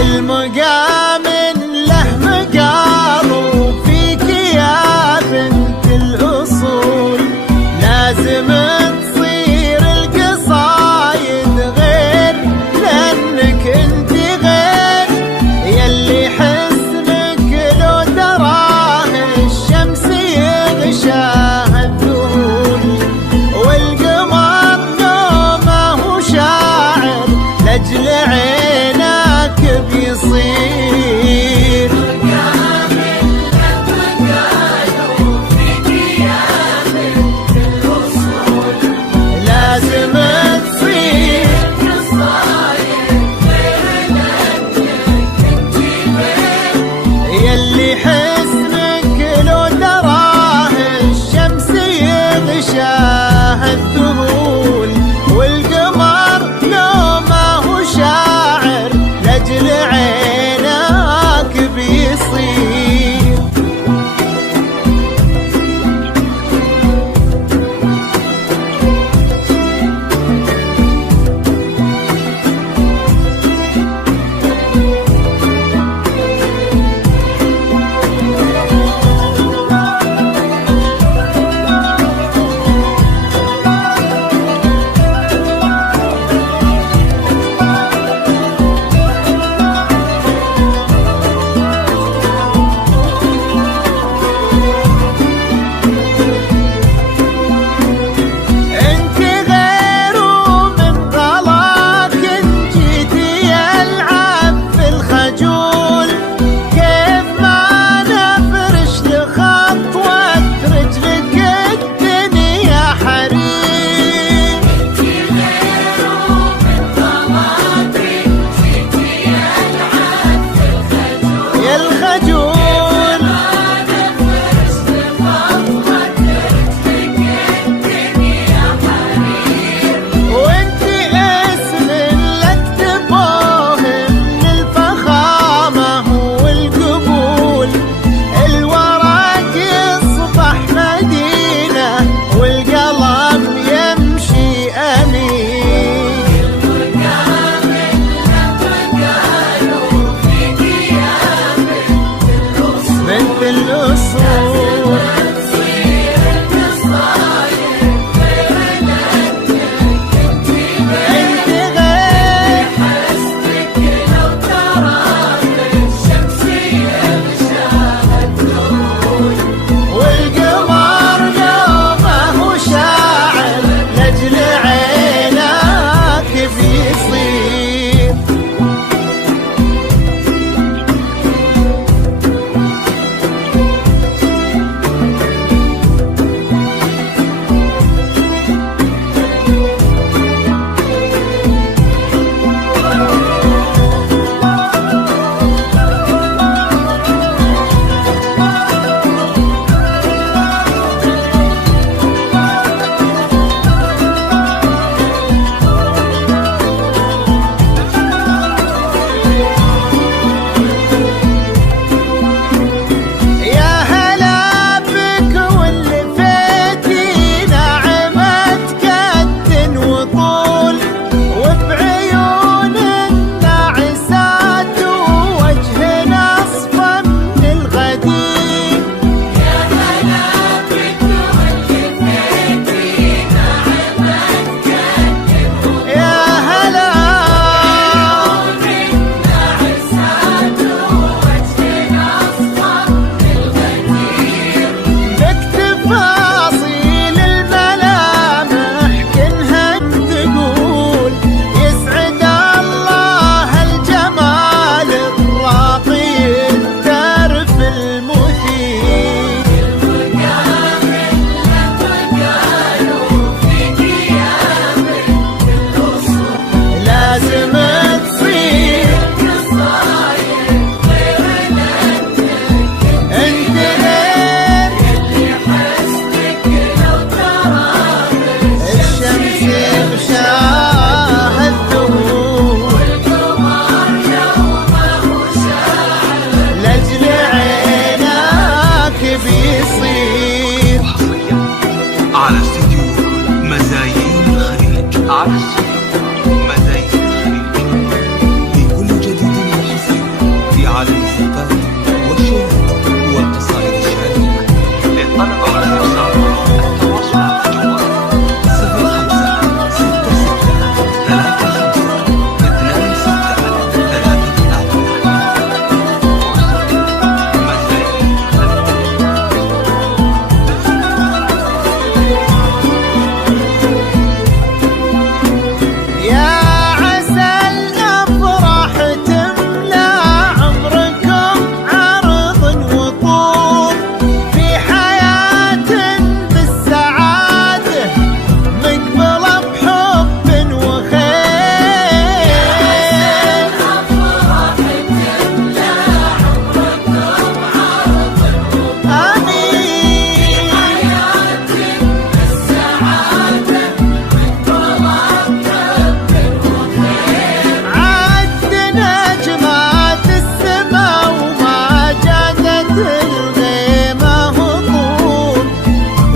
كل مقام له مقام، وفيك يا بنت الأصول لازم تصير القصايد غير، لأنك انت غير يلي حسنك لو دراه الشمس يغشاه الذهول، والقمر نومه شاعر لأجل عينك بيصير. لازم تصير يلي حسنك لو دراه الشمس يغشاه الذهول، والقمر نومه شاعر لأجل عينك بيصير. عالم الزفات والشعر والقصائد الشعرية. للطلبة والاستفسار التواصل على الجوال 05 يا عسى الأفراح تملى عمركم عرض وطول في حياة بالسعادة مقبلة بحب وخير. عد نجمات السما وما جادت الغيمة هطول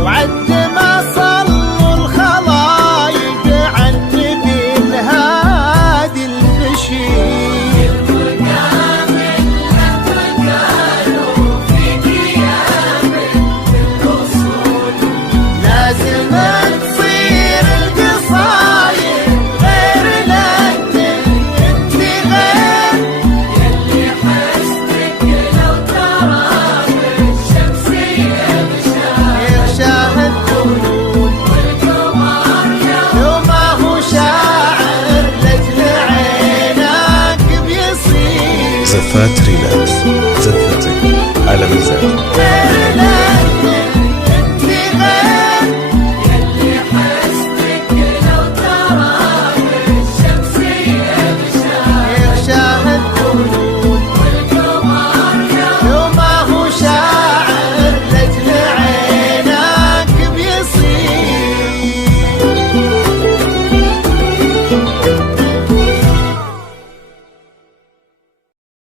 وعد ما صلوا الخلايق عن نبي الهادي البشير. لازم تصير القصايد غير لك انت غير يلي حسنك لو ترى بالشمس يغشاه الدهون والقمر لو ما هو شاعر لجل عينك بيصير. زفات ريلاكس، زفتك على مزاج. غير لك